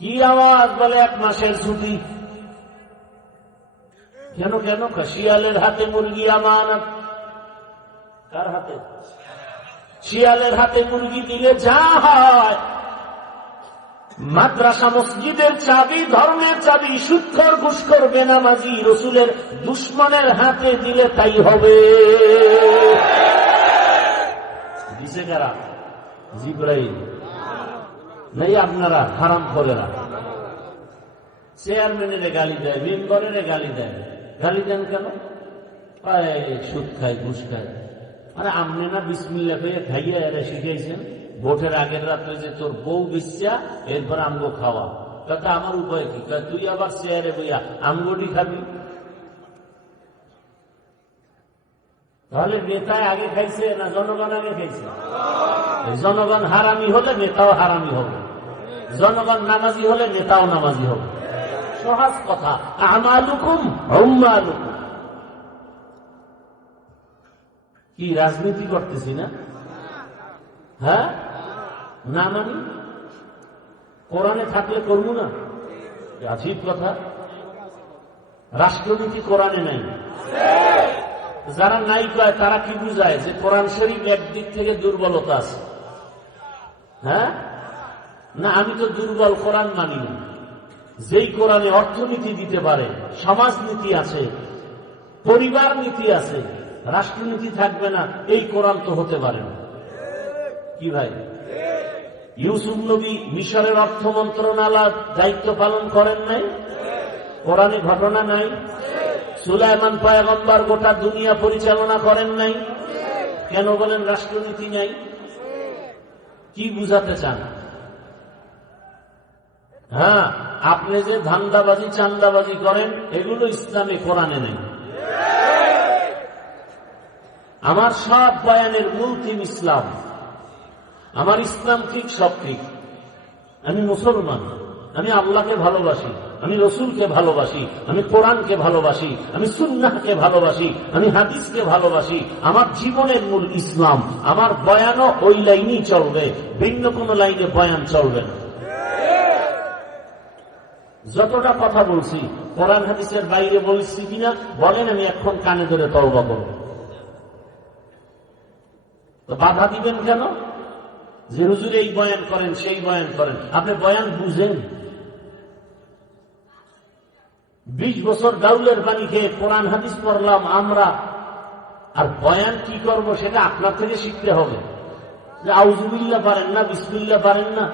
কি আওয়াজ? বলে 1 মাসের ছুটি। কেন কেন? শিয়ালের হাতে মুরগি আমানত। কার হাতে? শিয়ালের হাতে মুরগি দিলে যা হয়। মাদ্রাসা মসজিদের চাবি, ধর্মের চাবি সুদখোর ঘুষখোর বেনামাজি রসুলের দুশ্মনের হাতে দিলে তাই হবে। দিছে কারা? জিবরাইল। নাই আপনারা হারামখোরেরা। চেয়ারম্যানের গালি দেয়, মেম্বারের গালি দেয়। গালি দেন কেন? সুদ খায়, ঘুষ খায়। আরে আপনি না বিসমিল্লাহ করে খাইয়া এরা শিখাইছেন, ভোটের আগের রাত্রে যে তোর বউ বিচ্ছা, এরপর আমগো খাওয়া। কথা আমার উপায় কি? তুই আবার চেয়ারে বইয়া আমগোটি খাবি? তাহলে নেতায় আগে খাইছে না জনগণ আগে খাইছে? জনগণ হারামি হলে নেতাও হারামি হবে, জনগণ নামাজি হলে নেতাও নামাজি হবে। সহজ কথা। আমালুকুম উম্মালুকুম। কি রাজনীতি করতেছি না? হ্যাঁ, না মানি কোরআনে থাকলে করব না? আজীব কথা। রাষ্ট্রনীতি কোরআনে নাই। যারা নাই কয় তারা কি বুঝায়? যে কোরআন শরীফ একদিক থেকে দুর্বলতা আছে। হ্যাঁ না, আমি তো দুর্বল কোরআন মানি না। যেই কোরআনে অর্থনীতি দিতে পারে, সমাজনীতি আছে, পরিবার নীতি আছে, রাষ্ট্রনীতি থাকবে না, এই কোরআন তো হতে পারে না। কি ভাই, ইউসুফ নবী মিশরের অর্থ মন্ত্রণালয়ের দায়িত্ব পালন করেন নাই? কোরআনে ঘটনা নাই? সুলাইমান পয়গম্বর গোটা দুনিয়া পরিচালনা করেন নাই? কেন বলেন রাষ্ট্রনীতি নাই? কি বুঝাতে চান? হ্যাঁ, আপনি যে ধান্দাবাজি চান্দাবাজি করেন এগুলো ইসলামে কোরআনে নেই। আমার সব বয়ানের মূল থিম ইসলাম। আমার ইসলাম ঠিক, সব ঠিক। আমি মুসলমান, আমি আল্লাহকে ভালোবাসি, আমি রসুলকে ভালোবাসি, আমি কোরআনকে ভালোবাসি, আমি সুন্নাহকে ভালোবাসি, আমি হাদিসকে ভালোবাসি। আমার জীবনের মূল ইসলাম। আমার বয়ানও ওই লাইনেই চলবে, ভিন্ন কোন লাইনে বয়ান চলবে না। যতটা কথা বলছি কোরআন হাদিসের বাইরে বলছি কিনা বলেন, আমি এখন কানে ধরে তওবা করব। তো বাধা দিবেন কেন? যে হুজুর এই বয়ান করেন সেই বয়ান করেন। আপনি বয়ান বুঝেন? 20 বছর ডাউলের পানি খেয়ে কোরআন হাদিস পড়লাম আমরা, আর বয়ান কি করব সেটা আপনার থেকে শিখতে হবে। যে আউযুবিল্লাহ পারেন না, বিসমিল্লাহ পারেন না,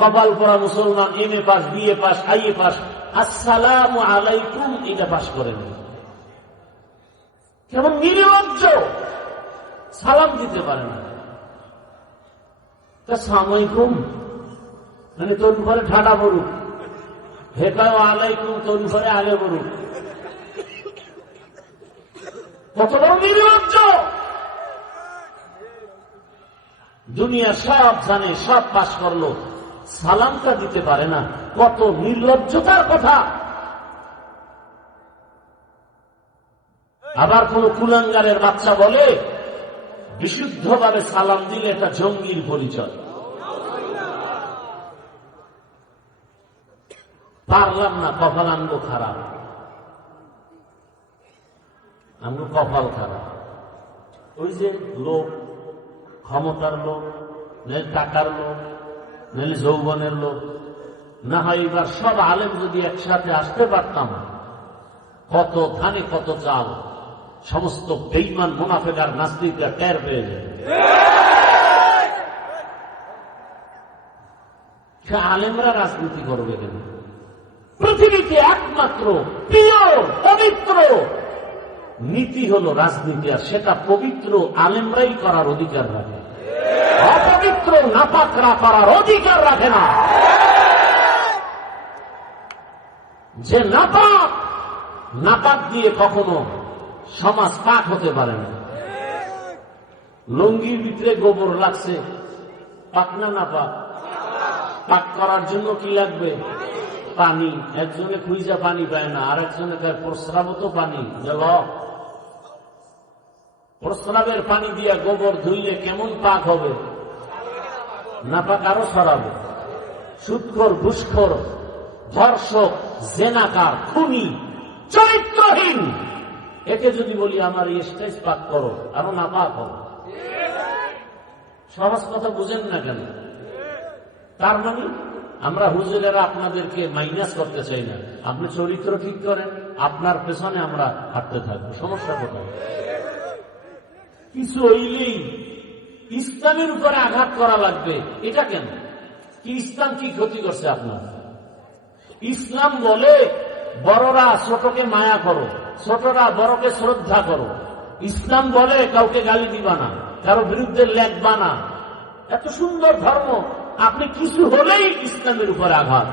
কপাল পড়া মুসলমান, MA pass, BA pass, IA pass, আসসালামু আলাইকুম এটা পাস করেন। কেমন নির্লজ্জ, সালাম দিতে পারে না। সালামালাইকুম মানে তোর ঘরে ঠাডা পড়ুক, হেটাও আলাইকুম তোর ঘরে আগে পড়ুক। কত বড় নির্লজ্জ! দুনিয়া সব জানে, সব পাস করলো, সালামটা দিতে পারে না। কত নির্লজ্জতার কথা! আবার কোন কুলাঙ্গারের বাচ্চা বলে বিশুদ্ধভাবে সালাম দিলে এটা জঙ্গির পরিচয়। পারলাম না, কপাল আঙ্গ খারাপ, আঙ্গ কপাল খারাপ। ওই যে লোক, ক্ষমতার লোক, নইলে টাকার লোক, নইলে যৌবনের লোক, না হয় এবার সব আলেম যদি একসাথে আসতে পারতাম, কত ধানে কত চাল, সমস্ত বেঈমান মুনাফিক আর নাস্তিকরা টের পেয়ে যায়। আলেমরা রাজনীতি করবে কেন? পৃথিবীতে একমাত্র পিওর পবিত্র নীতি হলো রাজনীতি, আর সেটা পবিত্র আলেমরাই করার অধিকার রাখে। অপবিত্র নাপাকরা করার অধিকার রাখে না। যে নাপাক, নাপাক দিয়ে কখনো সমাজ পাক হতে পারে না। লুঙ্গির ভিতরে গোবর লাগছে, পাক না নাপাক? পাক করার জন্য কি লাগবে? পানি। একজনে খুঁজা পানি পায় না, আর একজনে প্রস্রাব তো পানি। প্রস্রাবের পানি দিয়া গোবর ধুইলে কেমন পাক হবে? নাপাক আরো ছড়াবে। সুদখোর, ঘুষখোর, ধর্ষক, জেনাকার, খুনি, চরিত্রহীন, একে যদি বলি আমার এই স্টেজ পাক করো, আরো নাপাক হবে। সহজ কথা বুঝেন না কেন? তার মানে আমরা হুজুরেরা আপনাদেরকে মাইনাস করতে চাই না। আপনি চরিত্র ঠিক করেন, আপনার পেছনে আমরা হাঁটতে থাকবো। সমস্যা কোথায়? কিছু হইলেই ইসলামের উপরে আঘাত করা লাগবে, এটা কেন? কি ইসলাম কি ক্ষতি করছে আপনার? ইসলাম বলে বড়রা ছোটকে মায়া করো, ছোটরা বড়কে শ্রদ্ধা করো। ইসলাম বলে কাউকে গালি দিবা না, কারো বিরুদ্ধে লেখবা না। এত সুন্দর ধর্ম, আপনি কিছু হলেই ইসলামের উপরে আঘাত।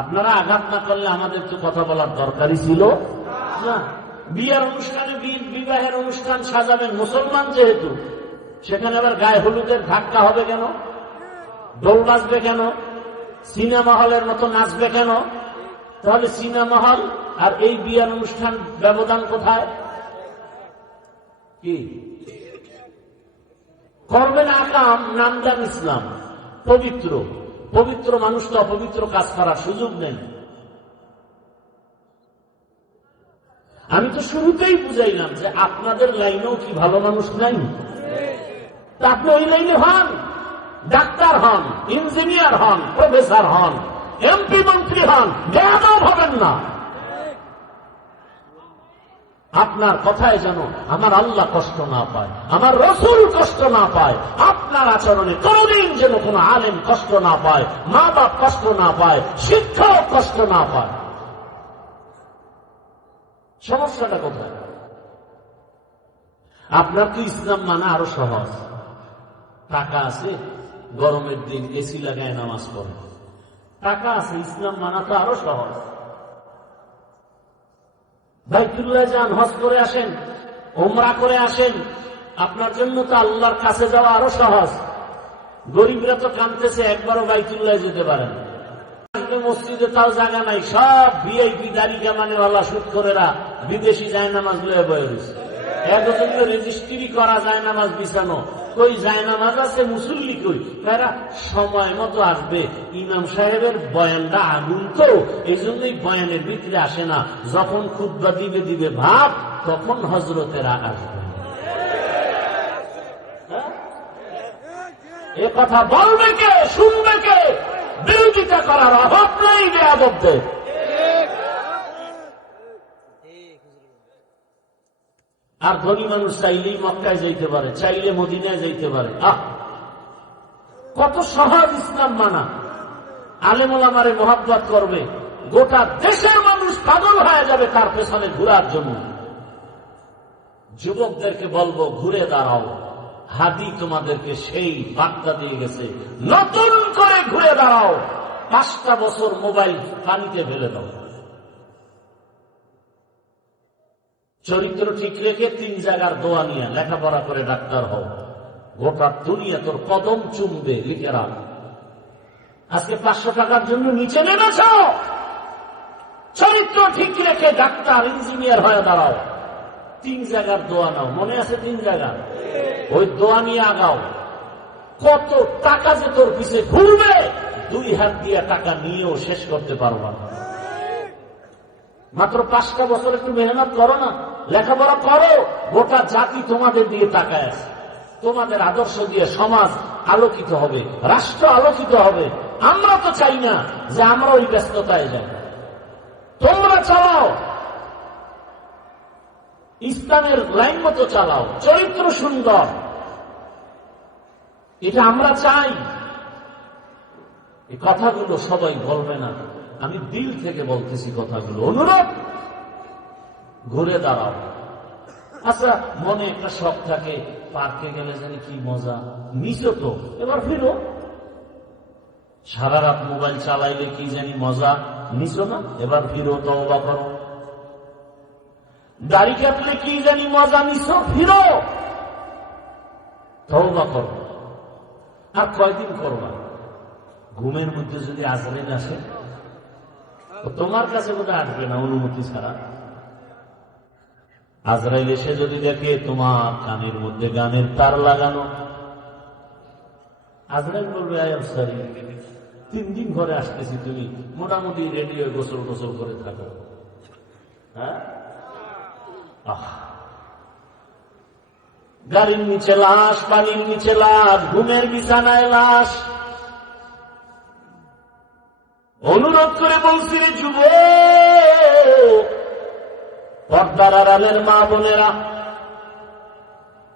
আপনারা আঘাত না করলে আমাদের তো কথা বলার দরকারই ছিল না। বিয়ের অনুষ্ঠানে, বিবাহের অনুষ্ঠান সাজাবেন মুসলমান যেহেতু, সেখানে আবার গায়ে হলুদের ধাক্কা হবে কেন? দোল বাজবে কেন? সিনেমা হলের মতো নাচবে কেন? তাহলে সিনেমা হল আর এই বিয়ের অনুষ্ঠান ব্যবধান কোথায়? কি করবেন? আকাম, নামদান ইসলাম পবিত্র। পবিত্র মানুষটা অপবিত্র কাজ করার সুযোগ নেই। আমি তো শুরুতেই বুঝাইলাম যে আপনাদের লাইনেও কি ভালো মানুষ নাই? তা আপনি ওই লাইনে হন, ডাক্তার হন, ইঞ্জিনিয়ার হন, প্রফেসর হন, এমপি মন্ত্রী হন, বেয়াদব হবেন না। আপনার কথায় যেন আমার আল্লাহ কষ্ট না পায়, আমার রসুল কষ্ট না পায়, আপনার আচরণে কোনদিন যেন কোনো আলেম কষ্ট না পায়, মা বাপ কষ্ট না পায়, শিক্ষক কষ্ট না পায়। সমস্যাটা কোথায়? আপনার তো ইসলাম মানা আরো সহজ। টাকা আছে, গরমের দিন এসি লাগায় নামাজ পড়ে, টাকা আছে, ইসলাম মানা তো আরো সহজ। বাইতুল্লাহ যান, হজ করে আসেন, ওমরা করে আসেন, আপনার জন্য তো আল্লাহর কাছে যাওয়া আরো সহজ। গরিবরা তো কাঁদতেছে, একবারও বাইতুল্লাহ যেতে পারেন মসজিদে, তাও জায়গা নাই। সব ভিআইপি দাড়ি কামানেওয়ালা সুদখোরেরা বিদেশি জায়নামাজ লয়ে বয়ে রয়েছে। একজন রেজিস্ট্রি করা জায়নামাজ বিছানো, কই জায়নামাজ আছে, মুসল্লি কই? তারা সময় মতো আসবে। ইমাম সাহেবের বয়ানটা আগুন তো, এই জন্যই বয়ানের ভিতরে আসে না। যখন খুতবা দিবে ভাব, তখন হজরতেরা আসবে। এ কথা বলবে কে, শুনবে কে? বিরোধিতা করার অভাব নাই বেয়াদবদের। আর ধনী মানুষ চাইলেই মক্কায় যাইতে পারে, চাইলে মদিনায় যাইতে পারে। কত সহজ ইসলাম মানা। আলেম ওলামারে মহব্বত করবে, গোটা দেশের মানুষ পাগল হয়ে যাবে তার পেছনে ঘুরার জন্য। যুবকদেরকে বলবো, ঘুরে দাঁড়াও। হাদি তোমাদেরকে সেই বার্তা দিয়ে গেছে, নতুন করে ঘুরে দাঁড়াও। 5টা বছর মোবাইল পানিতে ফেলে দাও। চরিত্র ঠিক রেখে 3 জায়গার দোয়া নিয়ে লেখাপড়া করে ডাক্তার হও। গোটা দুনিয়া তোর কদম চুমবে, লিখে রাখ। আজকে 500 টাকার জন্য নিচে নেমেছ, চরিত্র ঠিক রেখে ডাক্তার ইঞ্জিনিয়ার হয়ে দাঁড়াও। 3 জায়গার দোয়া নাও, মনে আছে 3 জায়গা? ওই দোয়া নিয়ে আগাও। কত টাকা যে তোর পিছে ঘুরবে, 2 হাত দিয়ে টাকা নিয়েও শেষ করতে পারবা না। মাত্র 5টা বছর একটু মেহনত করো না, লেখাপড়া করো। গোটা জাতি তোমাদের দিয়ে তাকায় আছে। তোমাদের আদর্শ দিয়ে সমাজ আলোকিত হবে, রাষ্ট্র আলোকিত হবে। আমরা তো চাই না যে আমরা ওই ব্যস্ততায় যাই। তোমরা চালাও, ইসলামের লাইন মতো চালাও, চরিত্র সুন্দর, এটা আমরা চাই। এই কথাগুলো সবাই বলবে না, আমি দিল থেকে বলতেছি কথাগুলো। অনুরোধ, ঘুরে দাঁড়াও। আচ্ছা, মনে একটা শখ থাকে, পার্কে গেলে জানি কি মজা, নিছো তো, এবার ফিরো। সারা রাত মোবাইল চালাইলে কি জানি মজা, নিছো না, এবার ফিরো, তওবা করো। দাড়ি কাটলে কি জানি মজা, নিছো, ফিরো, তওবা করো। আর কয়দিন করবা? ঘুমের মধ্যে যদি আজরাইল আসে, তোমার কাছে বোধহয় আসবে না অনুমতি ছাড়া। আজরাইল এসে যদি দেখে তোমার কানের মধ্যে গানের তার লাগানো, আজরাইল বলবে, আই এম সরি, 3 দিন ঘরে আসতেছি, তুমি মোটামুটি রেডিও গোসল গোসল করে থাকো। হ্যাঁ, গাড়ির নিচে লাশ, পানির নিচে লাশ, ঘুমের বিছানায় লাশ। অনুরোধ করে বলছি, রে যুবক, পর্দার আড়ালের মা বোনেরা,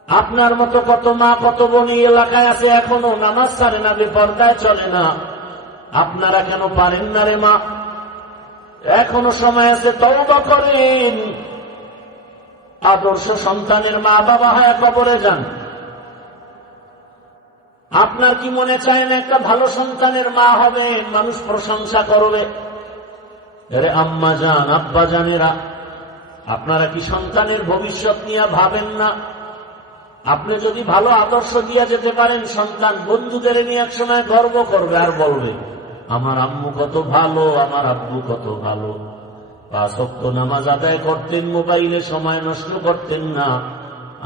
আপনার মতো কত মা কত বোন এই এলাকায় আছে, এখনো নামাজ ছাড়ে না, বেপর্দায় চলে না। আপনারা কেন পারেন না রে মা? এখনো সময় আছে, তওবা করেন। আদর্শ সন্তানের মা বাবা হয় কবরে যান। আপনার কি মনে চায় না একটা ভালো সন্তানের মা হবে, মানুষ প্রশংসা করবে? আরে আম্মা জান, আব্বা জানেরা, আপনারা কি সন্তানের ভবিষ্যৎ নিয়ে ভাবেন না? আপনি যদি ভালো আদর্শ দিয়ে যেতে পারেন, সন্তান বন্ধুদের নিয়ে একসময় গর্ব করবে আর বলবে, আমার আম্মু কত ভালো, আমার আব্বু কত ভালো। 5 ওয়াক্ত নামাজ আদায় করতেন, মোবাইলে সময় নষ্ট করতেন না।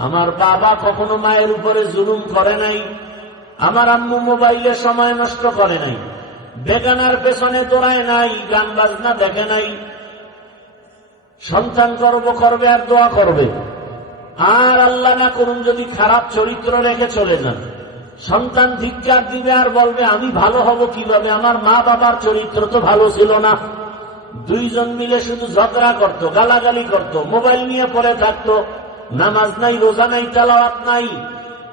আমার বাবা কখনো মায়ের উপরে জুলুম করে নাই, আমার আম্মু মোবাইলে সময় নষ্ট করে নাই, বেগানার পেছনে দৌড়ায় নাই, গান বাজনা দেখে নাই। সন্তান গর্ব করবে আর দোয়া করবে। আর আল্লাহ না করুন যদি খারাপ চরিত্র রেখে চলে যান, সন্তান ধিক্কার দিবে আর বলবে, আমি ভালো হব কিভাবে, আমার মা বাবার চরিত্র তো ভালো ছিল না। দুইজন মিলে শুধু ঝগড়া করত, গালাগালি করত, মোবাইল নিয়ে পড়ে থাকতো, নামাজ নাই, রোজা নাই, তেলাওয়াত নাই।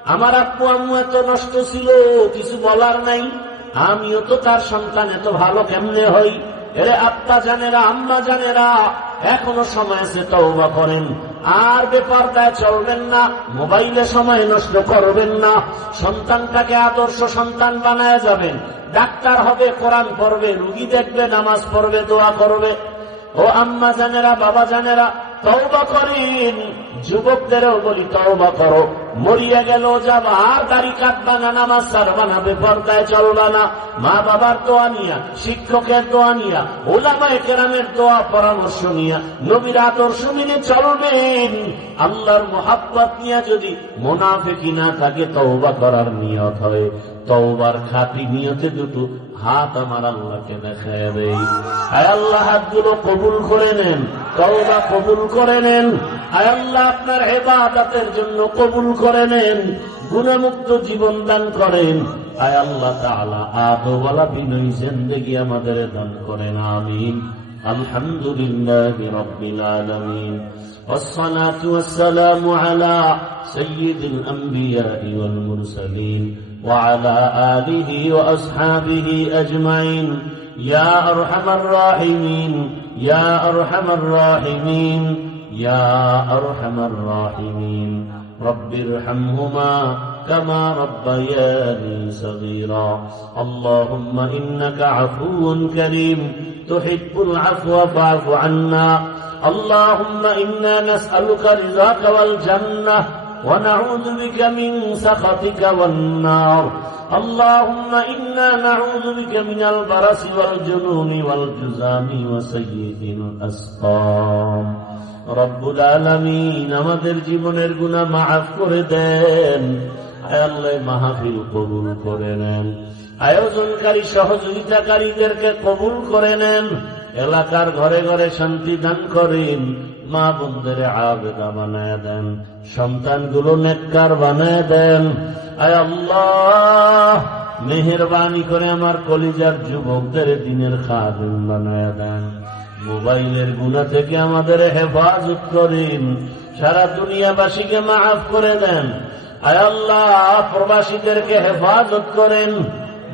আমার আব্বু আম্মু এত নষ্ট ছিল, কিছু বলার নাই। আমিও তো তার সন্তান, এত ভালো কেমনে হই? এরে আব্বা জানেরা, আম্মা জানেরা, এখনো সময় আছে, তওবা করেন। আর বেপরদায় চলবেন না, মোবাইলে সময় নষ্ট করবেন না। সন্তানটাকে আদর্শ সন্তান বানায় যাবেন। ডাক্তার হবে, কোরআন পড়বে, রুগী দেখবে, নামাজ পড়বে, দোয়া করবে। ও আম্মা জানেরা, বাবা জানেরা, তওবা করেন। যুবকদেরও বলি, তওবা করো। মরিয়া গেল যাবা, আর দাড়ি কাটবা না, নামাজ ছাড়বা না, বেপরদায় চলবা না। মা বাবার দোয়া নিয়া, শিক্ষকের দোয়া নিয়া, উলামায়ে কেরামের দোয়া পরামর্শ নিয়া, নবীর আদর্শ মেনে চলবেন। আল্লাহর মুহাব্বত নিয়া যদি মুনাফিকি না থাকে, তওবা করার নিয়ত হয়, তওবার খাঁটি নিয়তে দুটো হাত আমার আল্লাহকে দেখায় দেই। আয় আল্লাহ, হাতগুলো কবুল করে নেন, তওবা কবুল করে নেন। আয় আল্লাহ, আপনার ইবাদতের জন্য কবুল করে নেন, গুনাহমুক্ত জীবন দান করেন। আয় আল্লাহ তাআলা, আদওয়ালা বিনয়ী জিন্দেগি আমাদের দান করেন, আমিন। আলহামদুলিল্লাহি রাব্বিল আলামিন, والصلاة والسلام على سيد الأنبياء والمرسلين وعلى آله وأصحابه أجمعين. يا أرحم الراحمين، يا أرحم الراحمين، يا أرحم الراحمين. رب ارحمهما كما ربياني صغيرا. اللهم إنك عفو كريم تحب العفو فاعف عنا. اللهم إنا نسألك رضاك والجنة ونعوذ بك من سخطك والنار. اللهم إنا نعوذ بك من البرص والجنون والجذام وسيء الأسقام. রব্বুল আলামিন, আমাদের জীবনের গুনাহ মাফ করে দেন। আয় আল্লাহ, মাহফিল কবুল করে নেন, আয়োজনকারী সহযোগিতাকারীদেরকে কবুল করে নেন, এলাকার ঘরে ঘরে শান্তি দান করেন, মা বোনদের আবেদা বানায় দেন, সন্তানগুলো নেককার বানায় দেন। আয় আল্লাহ, মেহেরবানি করে আমার কলিজার যুবকদের দ্বীনের খাদিম বানায় দেন। মোবাইলের গুনাহ থেকে আমাদের হেফাজত করেন, সারা দুনিয়াবাসীকে মাফ করে দেন। আয় আল্লাহ, প্রবাসীদেরকে হেফাজত করেন,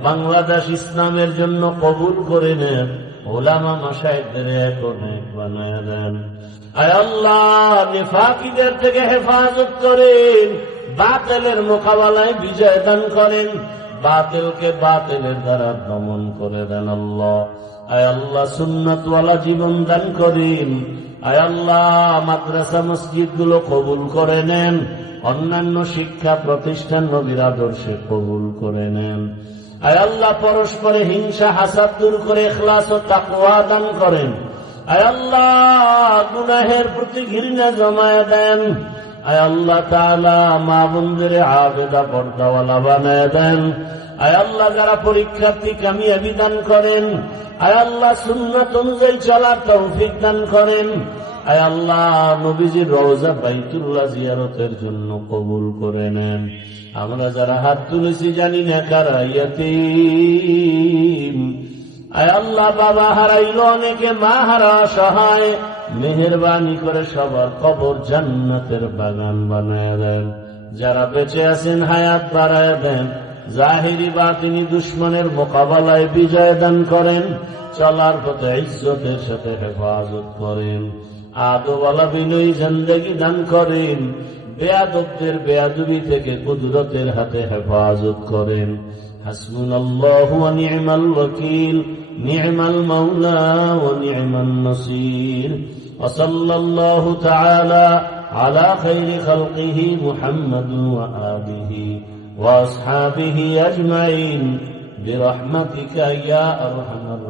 বাংলাদেশ ইসলামের জন্য কবুল করে নেন, ওলামা মাশায়েখদের এক অনেক বানায় দেন। আয় আল্লাহ, নিফাকিদের থেকে হেফাজত করেন, বাতিলের মোকাবেলায় বিজয় দান করেন, বাতিলকে বাতিলের দ্বারা দমন করে দেন। আল্লাহ, আয় আল্লাহ, সুন্নাতওয়ালা জীবন দান করেন। আয় আল্লাহ, মাদ্রাসা মসজিদ গুলো কবুল করে নেন, অন্যান্য শিক্ষা প্রতিষ্ঠান নবীর আদর্শে কবুল করে নেন। আয় আল্লাহ, পরস্পরে হিংসা হাসাদ দূর করে ইখলাস ও তাকওয়া দান করেন। আয় আল্লাহ, গুনাহের প্রতি ঘৃণা জমায় দেন। আয় আল্লাহ তাআলা, মা বোনদের আবেদা পর্দাওয়ালা বানায় দেন। আয় আল্লাহ, যারা পরীক্ষার্থী কামিয়াবি দান করেন। আয় আল্লাহ, সুন্নাত অনুযায়ী চলার তৌফিক দান করেন। আয় আল্লাহ, নবীজির রওজা বাইতুল্লাহ জিয়ারতের জন্য কবুল করে নেন। আমরা যারা হাত তুলেছি জানি না কারা ইয়াতীম। আয় আল্লাহ, বাবা হারাইলো অনেকে, মা হারা সহায়, মেহেরবানি করে সবার কবর জান্নাতের বাগান বানায় দেন। যারা বেঁচে আছেন হায়াত বাড়ায় দেন, জাহিরি বাতিনি দুশ্মনের মোকাবেলায় বিজয় দান করেন, চলার পথে ইজ্জতের সাথে হেফাজত করেন, আদওয়ালা বিনয়ী জিন্দেগি দান করেন, বেয়াদবদের বেয়াদবি থেকে কুদরতের হাতে হেফাজত করেন। হাসবুনাল্লাহু ওয়া নি'মাল ওয়াকিল, নি'মাল মাওলা ওয়া নি'মান নাসির। ওয়া সাল্লাল্লাহু তাআলা আলা খায়রি খালকিহি মুহাম্মাদ ওয়া আলিহি ওয়া আসহাবিহি আজমাইন বিরহমাতিকা ইয়া আরহামার